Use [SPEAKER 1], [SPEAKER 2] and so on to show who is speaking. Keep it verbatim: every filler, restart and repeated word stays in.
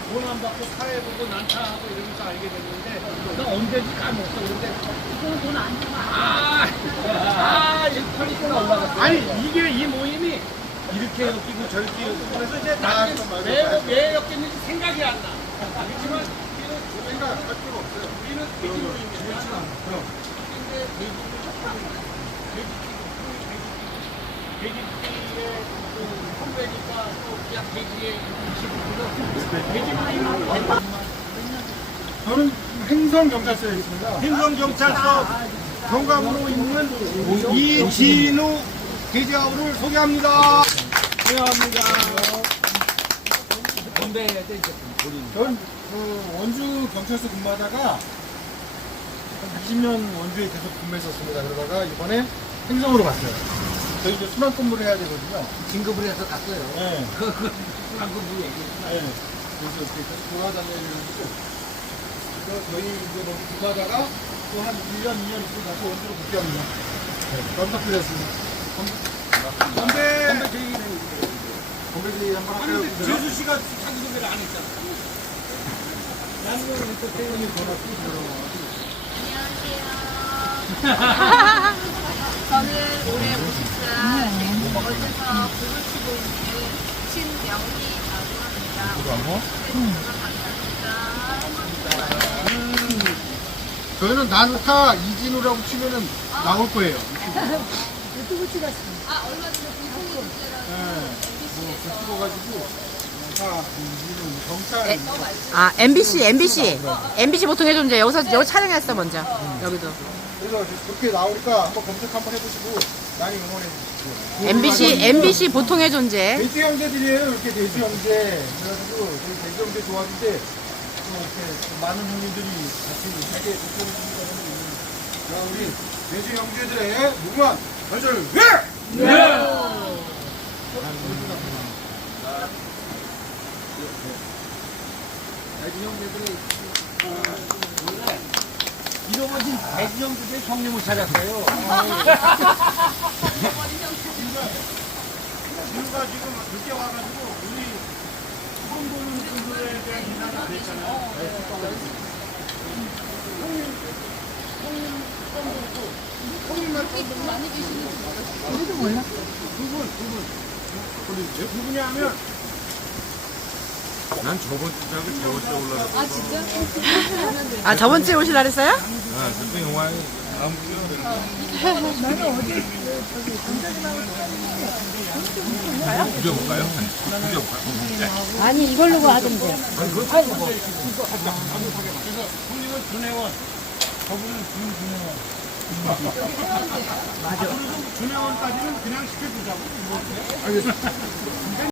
[SPEAKER 1] 돈 안 받고 사회보고 난타하고 이러면서 알게 됐는데 나 언제지 까먹었어. 그런데 이거는 돈 안 주고 아, 아, 이 퀄리티가 올라갔어. 아니 이게 이 모임이 이렇게 엮이고 저렇게 엮이고 그래서 이제 나중에 왜, 왜 엮였는지 생각이 안 나. 그렇지만 우리는 생각할 필요 없어요. 우리는 돼지 모임이니까. 근데 돼지 돼지의 그 선배니까 또 그냥 돼지의 식으로 돼지 모임은
[SPEAKER 2] 저는 행성경찰서에 있습니다. 행성경찰서 경감으로 있는 이진우 대지아우를 소개합니다.
[SPEAKER 1] 환영합니다. 건배해야 돼 이제 본인.
[SPEAKER 2] 전 그 원주 경찰서 근무하다가 한 이십 년 원주에 계속 근무했었습니다. 그러다가 이번에 행성으로 갔어요. 저희 이제 순환 근무를 해야 되거든요.
[SPEAKER 1] 진급을 해서 갔어요.
[SPEAKER 2] 네.
[SPEAKER 1] 그, 그, 방금 그 얘기.
[SPEAKER 2] 네. 그래서 이렇게 계속 돌아다녀가지고 그래서 저희 이제 너무 근무하다가 또 한 일 년, 이 년 있고 다시 원주로 복귀합니다. 네. 깜짝 놀랐습니다. 건배!
[SPEAKER 1] 건배 제 얘기는
[SPEAKER 2] 건배지 한번
[SPEAKER 1] 아니
[SPEAKER 2] 할까요?
[SPEAKER 1] 근데 재수 씨가 자기 소개를 안 했잖아. 나는 또 태연이 전화
[SPEAKER 3] 안녕하세요. 저는 올해 오십 살 어제서 불을 치고 있는 신명희라고 합니다. 반갑습니다.
[SPEAKER 2] 저희는 난타 이진우라고 치면은 나올 거예요.
[SPEAKER 3] 아, 얼마 전에 불통이 문제라고 엠비씨에서
[SPEAKER 2] 찍어가지고 난타 이진우 경찰
[SPEAKER 4] 에, 아 엠비씨 엠비씨 엠비씨 보통 해줬는데 여기서 여기 촬영했어 먼저 여기도
[SPEAKER 2] 그래서 그렇게 나오니까 한번 검색 한번 해보시고 많이 응원해 주시고
[SPEAKER 4] 엠비씨 엠비씨 보통 해존재
[SPEAKER 2] 돼지 형제들이에요. 이렇게 돼지 형제 그래가지고 저희 돼지 형제 좋아하는데 또 이렇게 많은 형님들이 같이 함께 도착해 주시는 자 우리 돼지 형제들의 무궁한 발전을 위해!
[SPEAKER 1] 돼지 형제들이 원래 잃어버진 돼지 형제들의 형님을 찾았어요.
[SPEAKER 2] 지우가 지금 늦게 와가지고 우리 처음 보는 분들에 대한 인사를 안 했잖아요. 형님, 형님 처음 보고 형님만 처음 보고
[SPEAKER 3] 많이 계시는지 몰랐어요.
[SPEAKER 2] 두 분, 두 분. 근데 두 분이 하면
[SPEAKER 5] 난 저번 주작을 저번 주에 올라갔어.
[SPEAKER 3] 아, 진짜?
[SPEAKER 4] 아 저번 주에 오실라 그랬어요?
[SPEAKER 5] 아, 그때 영화에 다음 주에 구겨볼까요? 구겨볼까요?
[SPEAKER 4] 아니 이걸로 하던데
[SPEAKER 1] 형님은 준혜원, 저분은 준준혜원.
[SPEAKER 2] 맞아. 준혜원까지는 그냥 시켜주자고.